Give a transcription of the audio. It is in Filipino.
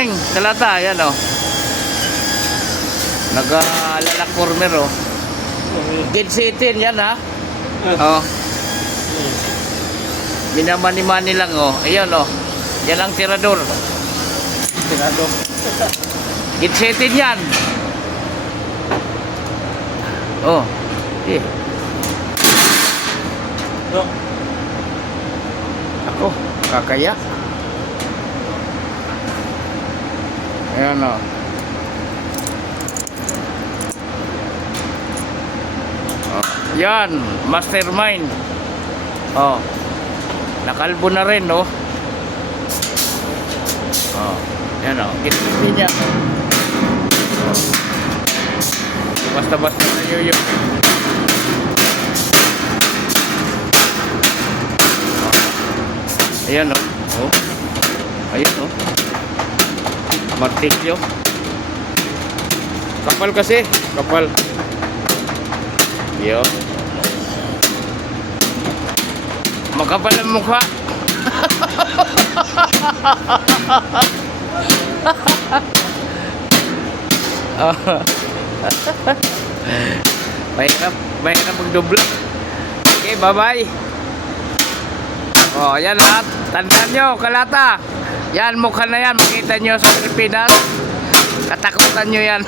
morning, Kalata. Ayan o. Nag-lalak former o. Gate 18 yan ha. O. Minamani-mani lang o. Ayan o. Yan ang tirador. Tirador. Gate 18 yan. Oh. Okay. Ako, kakaya. Ayan o. Oh. Yan, mastermind. Oh. Nakalbo na rin, no? Oh. Yan o. Kitli niya. Oh. Basta-basta na yung ayan o. Oh. Ayun o. Martilyo. Kapal kasi. Kapal. Yo. Makapal ang mukha. Mahirap magdubla. Okay, bye-bye. Oh, yan lahat. Tandaan nyo, Kalata. Yan, mukha na yan. Makita nyo sa Pilipinas. Katakutan nyo yan.